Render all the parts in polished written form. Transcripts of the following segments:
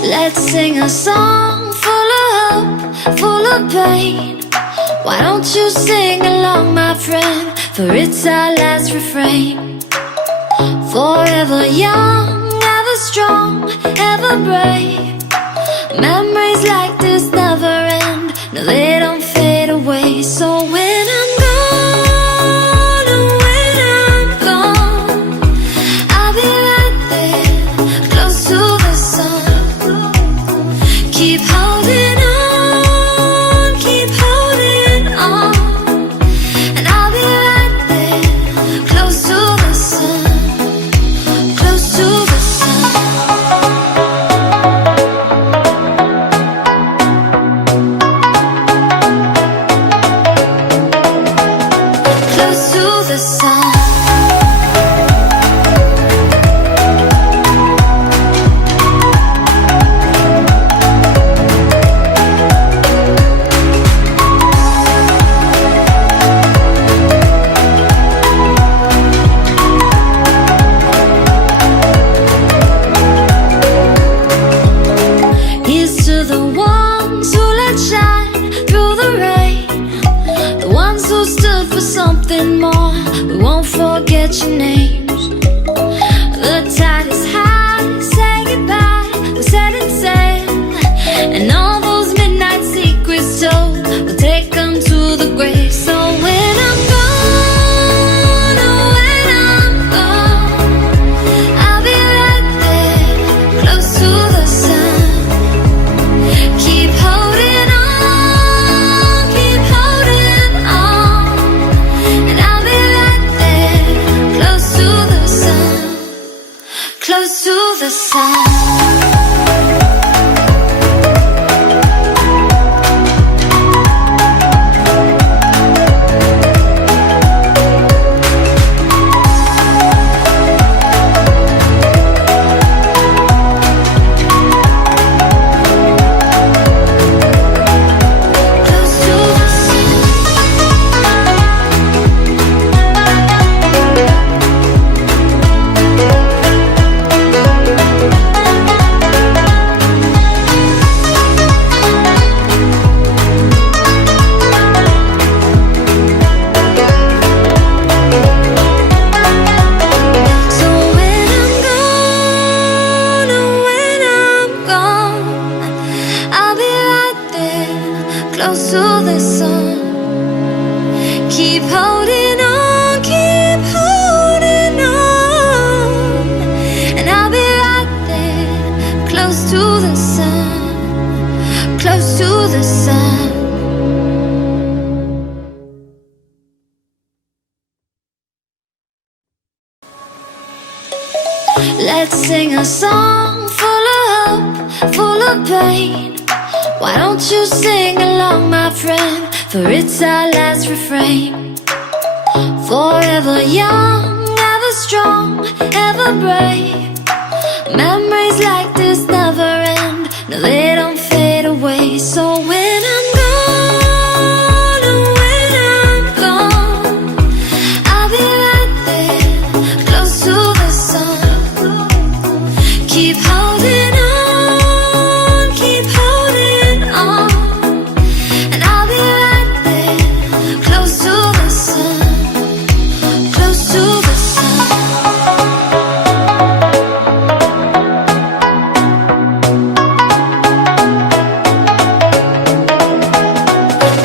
Let's sing a song full of hope, full of pain. Why don't you sing along, my friend? For it's our last refrain. Forever young, ever strong, ever brave. Memories like this never end. No, they don't fade away. So when I'm gone, oh, when I'm gone, I'll be right there, close to the sun. Keep holding on, keep holding on. And I'll be right there, close to the sun, close to the sun. Close to the sun. Here's to the ones who let shine through the rain, the ones who stood for something more. We won't forget your names. The tide is high, say goodbye, we're setting sail, and all those midnight secrets told, we'll take them to the grave. So when I'm gone, oh, when I'm gone, I'll be right there, close to the sun. Keep holding on, keep holding on. And I'll be right there, close to the sun, close to the sun. Close to the sun. So when I'm gone, oh, when I'm gone, I'll be right there, close to the sun. Keep holding on, keep holding on. And I'll be right there, close to the sun, close to the sun. Let's sing a song full of hope, full of pain. Why don't you sing along, my friend? For it's our last refrain. Forever young, ever strong, ever brave. Memories like this never end. No, they don't fade away. So when I'm gone, oh, when I'm gone, I'll be right there, close to the sun. Keep holding on, keep holding on. And I'll be right there, close to the sun, close to the sun.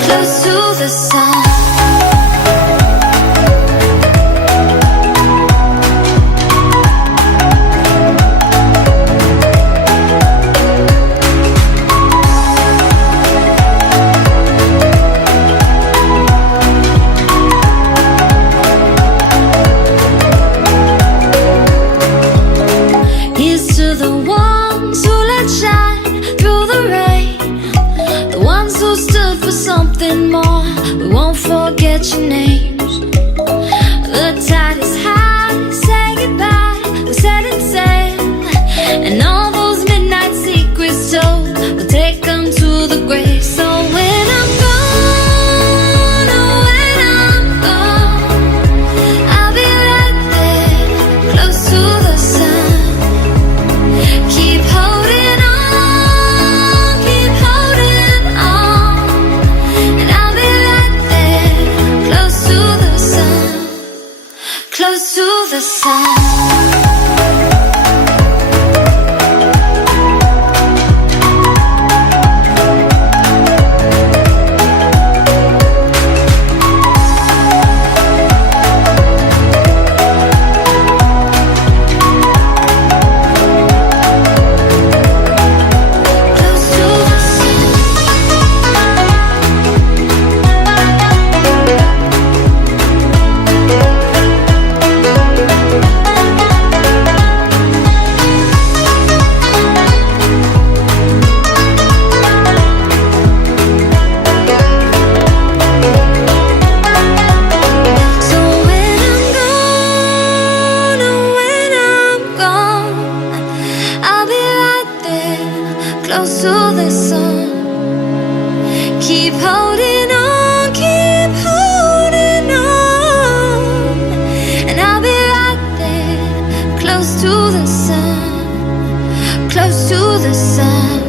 Close to the sun. Here's to the ones who let shine through the rain, the ones who stood for something more. We won't forget your names. The tide is high, say goodbye, we're setting sail, and all those midnight secrets told, we'll take them to the grave. So when I'm gone, oh, when I'm gone, I'll be right there, close to the sun. Keep holding on. I'll be right there, close to the sun. Keep holding on, keep holding on. And I'll be right there, close to the sun, close to the sun.